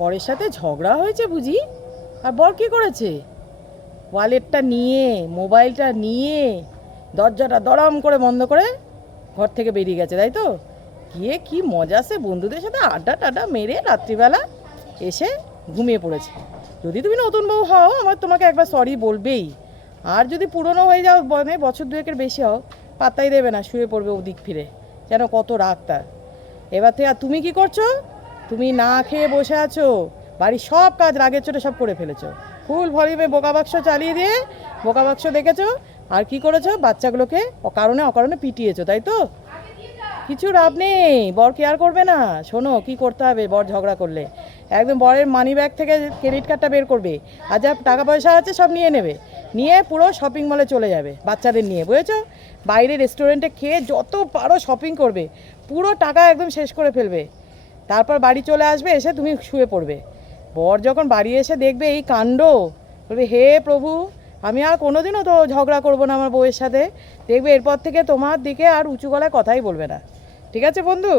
বরের সাথে ঝগড়া হয়েছে বুঝি? আর বর কী করেছে? ওয়ালেটটা নিয়ে, মোবাইলটা নিয়ে, দরজাটা দড়াম করে বন্ধ করে ঘর থেকে বেরিয়ে গেছে, তাই তো? গিয়ে কি মজা, সে বন্ধুদের সাথে আড্ডা টাড্ডা মেরে রাত্রিবেলা এসে ঘুমিয়ে পড়েছে। যদি তুমি নতুন বউ হও, আমার তোমাকে একবার সরি বলবেই। আর যদি পুরনো হয়ে যাও, মানে বছর দুয়েকের বেশি হও, পাত্তাই দেবে না, শুয়ে পড়বে ওদিক ফিরে। যেন কত রাগ তার। এবার থেকে আর তুমি কি করছো? তুমি না খেয়ে বসে আছো, বাড়ির সব কাজ রাগের চোটে সব করে ফেলেছো। ফুল ভলিউমে বোকা বাক্স চালিয়ে দিয়ে বোকা বাক্স দেখেছো, আর কি করেছো? বাচ্চাগুলোকে অকারণে অকারণে পিটিয়েছো, তাই তো? কিছু লাভ নেই, বর কেয়ার করবে না। শোনো কি করতে হবে বর ঝগড়া করলে, একদম বরের মানি ব্যাগ থেকে ক্রেডিট কার্ডটা বের করবে, আর যা টাকা পয়সা আছে সব নিয়ে নেবে, নিয়ে পুরো শপিং মলে চলে যাবে বাচ্চাদের নিয়ে, বুঝেছো? বাইরে রেস্টুরেন্টে খেয়ে যত পারো শপিং করবে, পুরো টাকা একদম শেষ করে ফেলবে। তারপর বাড়ি চলে আসবে, এসে তুমি শুয়ে পড়বে। বর যখন বাড়ি এসে দেখবে এই কাণ্ড, বলবে হে প্রভু, আমি আর কোনোদিনও তো ঝগড়া করবো না আমার বউয়ের সাথে। দেখবে এরপর থেকে তোমার দিকে আর উঁচু গলায় কথাই বলবে না। ঠিক আছে বন্ধু?